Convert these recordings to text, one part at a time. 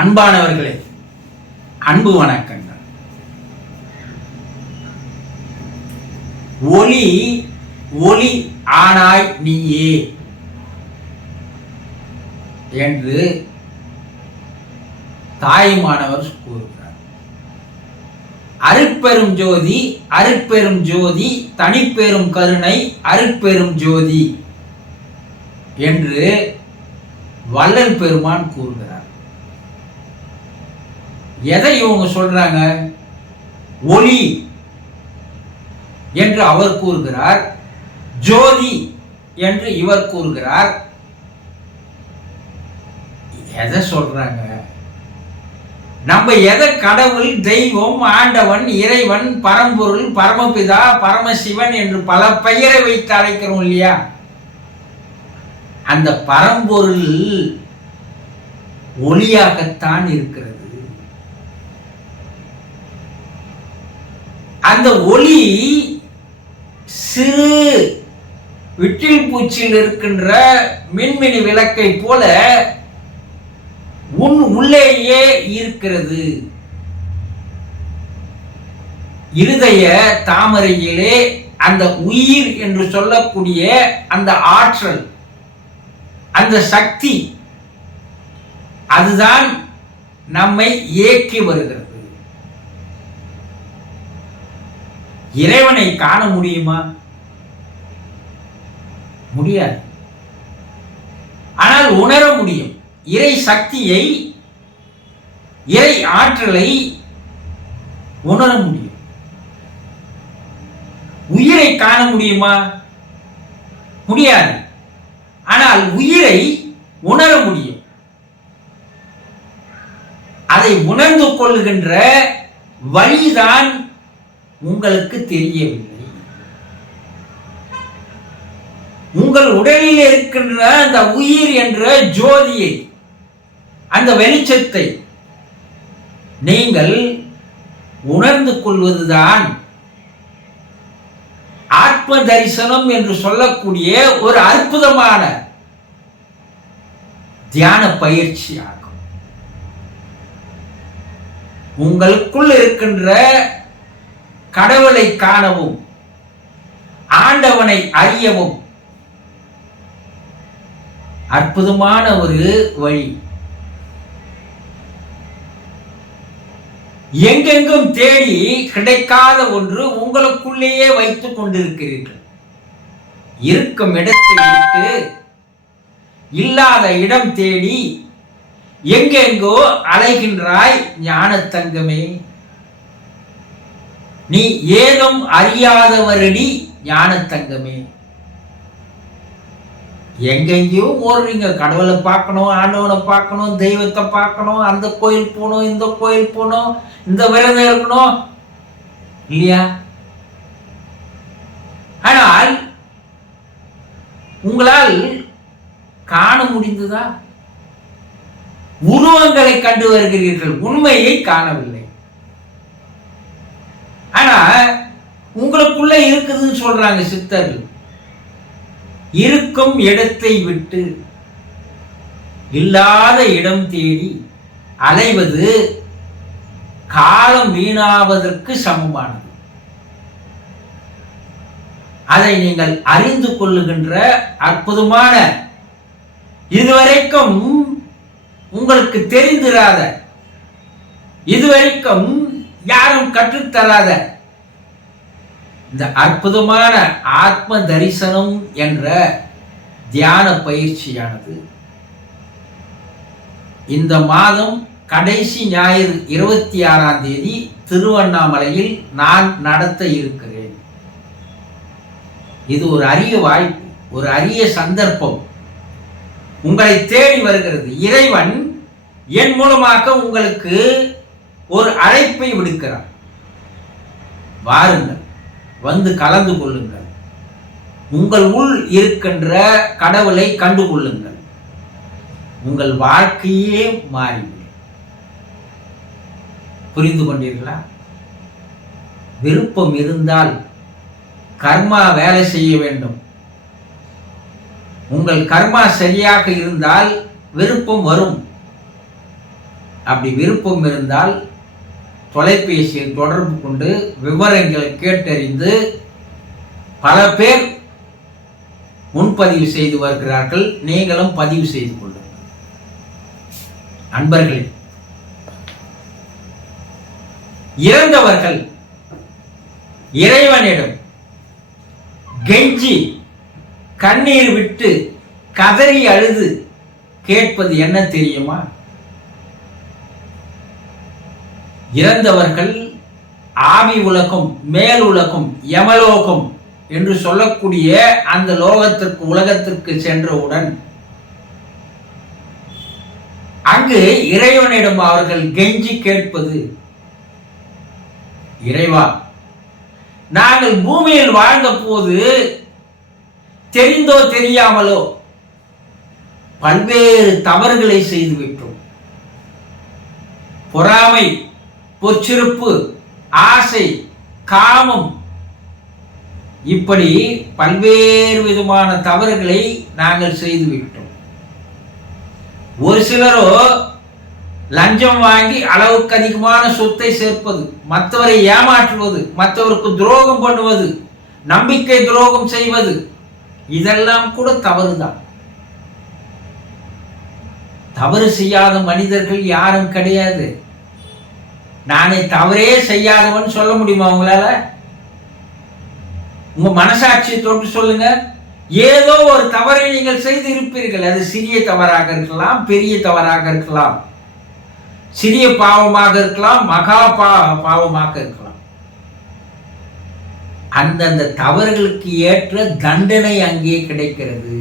அன்பானவர்களே, அன்பு வணக்கங்கள். ஒளி ஒளி ஆனாய் நீயே என்று தாயுமானவர் கூறுகிறார். அருட்பெரும் ஜோதி அருட்பெரும் ஜோதி தனிப்பெரும் கருணை அருட்பெரும் ஜோதி என்று வள்ளல் பெருமான் கூறுகிறார். எதை இவங்க சொல்றாங்க? ஒளி என்று அவர் கூறுகிறார், ஜோதி என்று இவர் கூறுகிறார். எதை சொல்றாங்க? நம்ம எதை கடவுள், தெய்வம், ஆண்டவன், இறைவன், பரம்பொருள், பரமபிதா, பரமசிவன் என்று பல பெயரை வைத்து அழைக்கிறோம் இல்லையா? அந்த பரம்பொருள் ஒளியாகத்தான் இருக்கிறது. அந்த ஒளி சிறு விட்டில் பூச்சியில் இருக்கின்ற மின்மினி விளக்கை போல உன் உள்ளேயே இருக்கிறது. இருதய தாமரையிலே அந்த உயிர் என்று சொல்லக்கூடிய அந்த ஆற்றல், அந்த சக்தி, அதுதான் நம்மை இயக்கி வருகிறது. இறைவனை காண முடியுமா? முடியாது. ஆனால் உணர முடியும். இறை சக்தியை, இறை ஆற்றலை உணர முடியும். உயிரை காண முடியுமா? முடியாது. ஆனால் உயிரை உணர முடியும். அதை உணர்ந்து கொள்ளுகின்ற வழிதான் உங்களுக்கு தெரியவில்லை. உங்கள் உடலில் இருக்கின்ற அந்த உயிர் என்ற ஜோதியை, அந்த வெளிச்சத்தை நீங்கள் உணர்ந்து கொள்வதுதான் ஆத்ம தரிசனம் என்று சொல்லக்கூடிய ஒரு அற்புதமான தியான பயிற்சி ஆகும். உங்களுக்குள் இருக்கின்ற கடவுளை காணவும், ஆண்டவனை அறியவும் அற்புதமான ஒரு வழி. எங்கெங்கும் தேடி கிடைக்காத ஒன்று உங்களுக்குள்ளேயே வைத்துக் கொண்டிருக்கிறீர்கள். இருக்கும் இடத்தை விட்டு இல்லாத இடம் தேடி எங்கெங்கோ அலைகின்றாய் ஞான தங்கமே. நீ ஏதும் அறியாதவரடி ஞான தங்கமே. எங்கெங்கயோ ஓடுறீங்க. கடவுளை பார்க்கணும், ஆண்டவனை பார்க்கணும், தெய்வத்தை பார்க்கணும், அந்த கோயில் போகணும், இந்த கோயில் போகணும், இந்த விரதம் இருக்கணும் இல்லையா? ஆனால் உங்களால் காண முடிந்ததா? உருவங்களை கண்டு வருகிறீர்கள், உண்மையை காணவில்லை. ஆனா உங்களுக்குள்ள இருக்குதுன்னு சொல்றாங்க சித்தர்கள். இருக்கும் இடத்தை விட்டு இல்லாத இடம் தேடி அலைவது காலம் வீணாவதற்கு சமமானது. அதை நீங்கள் அறிந்து கொள்ளுகின்ற அற்புதமான, இதுவரைக்கும் உங்களுக்கு தெரிந்திராத, இதுவரைக்கும் யாரும் கற்றுத்தராத இந்த அற்புதமான ஆத்ம தரிசனம் என்ற தியான பயிற்சியானது இந்த மாதம் கடைசி ஞாயிறு 26ஆம் தேதி திருவண்ணாமலையில் நான் நடத்த இருக்கிறேன். இது ஒரு அரிய வாய்ப்பு, ஒரு அரிய சந்தர்ப்பம் உங்களை தேடி வருகிறது. இறைவன் என் மூலமாக உங்களுக்கு ஒரு அழைப்பை விடுக்கிறார். வாருங்கள், வந்து கலந்து கொள்ளுங்கள். உங்கள் உள் இருக்கின்ற கடவுளை கண்டு கொள்ளுங்கள். உங்கள் வாழ்க்கையே மாறிவிடும். புரிந்து கொண்டீர்களா? விருப்பம் இருந்தால் கர்மா வேலை செய்ய வேண்டும். உங்கள் கர்மா சரியாக இருந்தால் விருப்பம் வரும். அப்படி விருப்பம் இருந்தால் தொலைபேசியில் தொடர்பு கொண்டு விவரங்களை கேட்டறிந்து பல பேர் முன்பதிவு செய்து வருகிறார்கள். நீங்களும் பதிவு செய்து கொள்ளுங்கள். அன்பர்களே, இறந்தவர்கள் இறைவனிடம் கெஞ்சி கண்ணீர் விட்டு கதறி அழுது கேட்பது என்ன தெரியுமா? இறந்தவர்கள் ஆவி உலகம், மேல் உலகம், யமலோகம் என்று சொல்லக்கூடிய அந்த உலகத்திற்கு சென்றவுடன் அங்கு இறைவனிடம் அவர்கள் கெஞ்சி கேட்பது, இறைவா, நாங்கள் பூமியில் வாழ்ந்த போது தெரிந்தோ தெரியாமலோ பல்வேறு தவறுகளை செய்துவிட்டோம். பொறாமை, பொச்சிருப்பு, ஆசை, காமம், இப்படி பல்வேறு விதமான தவறுகளை நாங்கள் செய்துவிட்டோம். ஒரு சிலரோ லஞ்சம் வாங்கி அளவுக்கு அதிகமான சொத்தை சேர்ப்பது, மற்றவரை ஏமாற்றுவது, மற்றவருக்கு துரோகம் பண்ணுவது, நம்பிக்கை துரோகம் செய்வது, இதெல்லாம் கூட தவறுதான். தவறு செய்யாத மனிதர்கள் யாரும் கிடையாது. நானே தவறே செய்யாதவன் சொல்ல முடியுமா உங்களால? உங்க மனசாட்சியை தொட்டு சொல்லுங்க. ஏதோ ஒரு தவறை நீங்கள் செய்து இருப்பீர்கள். அது சிறிய தவறாக இருக்கலாம், பெரிய தவறாக இருக்கலாம், சிறிய பாவமாக இருக்கலாம், மகா பாவமாக இருக்கலாம். அந்தந்த தவறுகளுக்கு ஏற்ற தண்டனை அங்கே கிடைக்கிறது.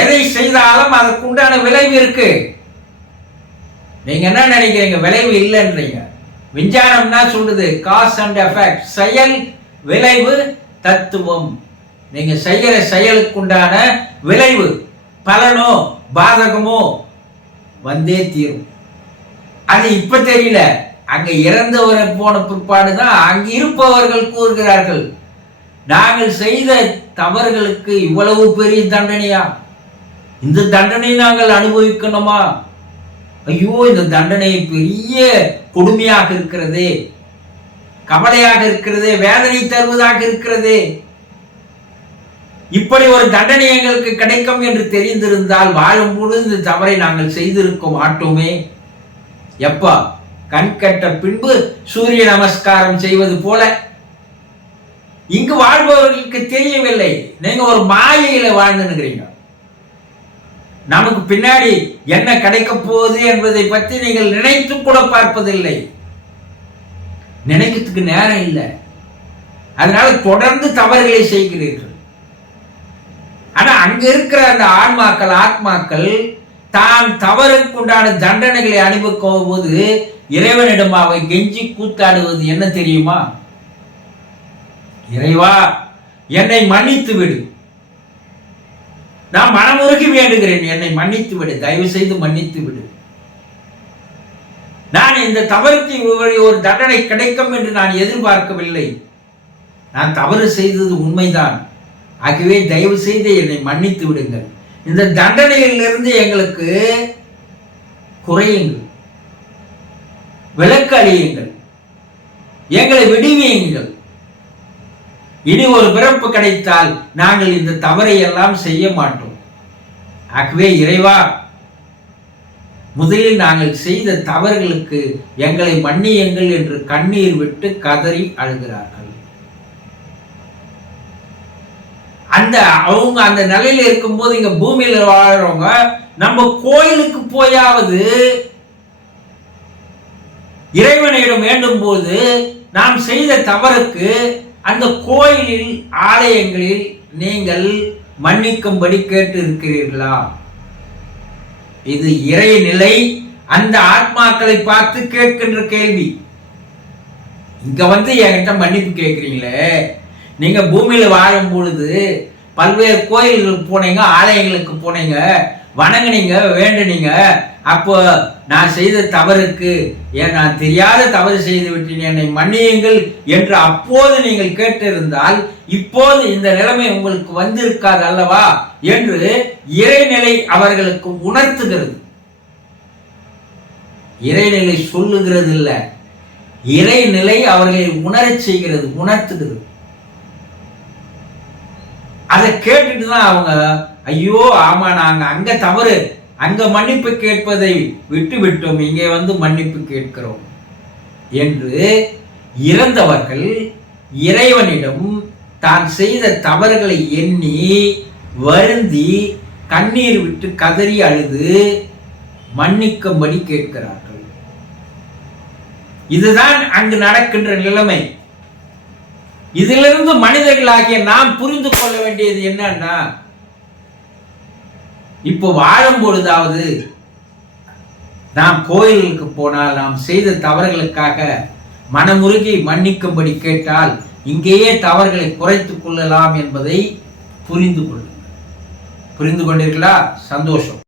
எதை செய்தாலும் அதற்குண்டான விளைவு இருக்கு. நீங்க என்ன நினைக்கிறீங்க? விளைவு இல்லைன்றீங்க. விஞ்ஞானம்னா சொல்லுது காஸ் அண்ட் எஃபெக்ட், செயல் விளைவு தத்துவம். நீங்க செய்யற செயலுக்குண்டான விளைவு, பலனோ பாதகமோ வந்தே தீரும். அது இப்ப தெரியல, அங்க இறந்தவரை போன பிற்பாடுதான் அங்க இருப்பவர்கள் கூறுகிறார்கள், நாங்கள் செய்த தவறுகளுக்கு இவ்வளவு பெரிய தண்டனையா? இந்த தண்டனை நாங்கள் அனுபவிக்கணுமா? ஐயோ, இந்த தண்டனை பெரிய கொடுமையாக இருக்கிறதே, கவலையாக இருக்கிறதே, வேதனை தருவதாக இருக்கிறதே. இப்படி ஒரு தண்டனை எங்களுக்கு கிடைக்கும் என்று தெரிந்திருந்தால் வாழும் பொழுது இந்த தவறை நாங்கள் செய்திருக்க மாட்டோமே. எப்பா? கண் கட்ட பின்பு சூரிய நமஸ்காரம் செய்வது போல. இங்கு வாழ்பவர்களுக்கு தெரியவில்லை, நீங்க ஒரு மாயையில வாழ்ந்துனுக்கிறீங்க. நமக்கு பின்னாடி என்ன கிடைக்க போகுது என்பதை பற்றி நீங்கள் நினைத்து கூட பார்ப்பதில்லை. நினைக்கிறதுக்கு நேரம் இல்லை. அதனால தொடர்ந்து தவறுகளை செய்கிறீர்கள். ஆனா அங்க இருக்கிற அந்த ஆத்மாக்கள் தான் தவறுக்குண்டான தண்டனைகளை அனுபவிக்கும் போது இறைவனிடம் அவை கெஞ்சி கூத்தாடுவது என்ன தெரியுமா? இறைவா, என்னை மன்னித்து விடு, நான் மனமுருகி வேண்டுகிறேன், என்னை மன்னித்து விடு, தயவு செய்து மன்னித்து விடு. நான் இந்த தவறுக்கு ஒரு தண்டனை கிடைக்கும் என்று நான் எதிர்பார்க்கவில்லை. நான் தவறு செய்தது உண்மைதான். ஆகவே தயவு செய்து என்னை மன்னித்து விடுங்கள். இந்த தண்டனையிலிருந்து எங்களுக்கு குறையுங்கள், விலக்கு அளியுங்கள், எங்களை விடுவியுங்கள். இனி ஒரு பிறப்பு கிடைத்தால் நாங்கள் இந்த தவறை எல்லாம் செய்ய மாட்டோம். ஆகவே இறைவா, முதலில் நாங்கள் செய்த தவறுகளுக்கு எங்களை மன்னியுங்கள் என்று கண்ணீர் விட்டு கதறி அழுகிறார்கள். அவங்க அந்த நிலையில இருக்கும்போது இங்க பூமியில வாழ்றவங்க நம்ம கோயிலுக்கு போயாவது இறைவனிடம் வேண்டும் போது நாம் செய்த தவறுக்கு அந்த கோயிலில் ஆலயங்களில் நீங்கள் மன்னிக்கும்படி கேட்டு இருக்கிறீர்களா? இது இறைநிலை. அந்த ஆத்மாக்களை பார்த்து கேட்கின்ற கேள்வி. இங்க என்கிட்ட மன்னிப்பு கேட்கிறீங்களே, நீங்க பூமியில வாழும் பொழுது பல்வேறு கோயில்களுக்கு போனீங்க, ஆலயங்களுக்கு போனீங்க, வணங்குனீங்க, வேண்டுனீங்க. அப்போ நான் செய்த தவறுக்கு, நான் தெரியாத தவறு செய்து விட்டேன், என்னை மன்னியுங்கள் என்று அப்போது நீங்கள் கேட்டிருந்தால் இப்போது இந்த நிலைமை உங்களுக்கு வந்திருக்காது அல்லவா என்று இறைநிலை அவர்களுக்கு உணர்த்துகிறது. இறைநிலை சொல்லுகிறது இல்ல, இறைநிலை அவர்களை உணரச் செய்கிறது, உணர்த்துகிறது. அதை கேட்டுட்டு தான் அவங்க ஐயோ ஆமா நாங்க அங்க தவறு, அங்க மன்னிப்பு கேட்பதை விட்டு விட்டோம், இங்கே வந்து மன்னிப்பு கேட்கிறோம் என்று இறந்தவர்கள் இறைவனிடம் தான் செய்த தவறுகளை எண்ணி வருந்தி கண்ணீர் விட்டு கதறி அழுது மன்னிக்கும்படி கேட்கிறார்கள். இதுதான் அங்கு நடக்கின்ற நிலைமை. இதிலிருந்து மனிதர்களாகிய நாம் புரிந்து கொள்ள வேண்டியது என்னன்னா, இப்போ வாழும் பொழுதாவது நாம் கோயிலுக்கு போனால் நாம் செய்த தவறுகளுக்காக மனமுருகி மன்னிக்கும்படி கேட்டால் இங்கேயே தவறுகளை குறைத்துக் கொள்ளலாம் என்பதை புரிந்து கொள்ளுங்கள். புரிந்து கொண்டீர்களா? சந்தோஷம்.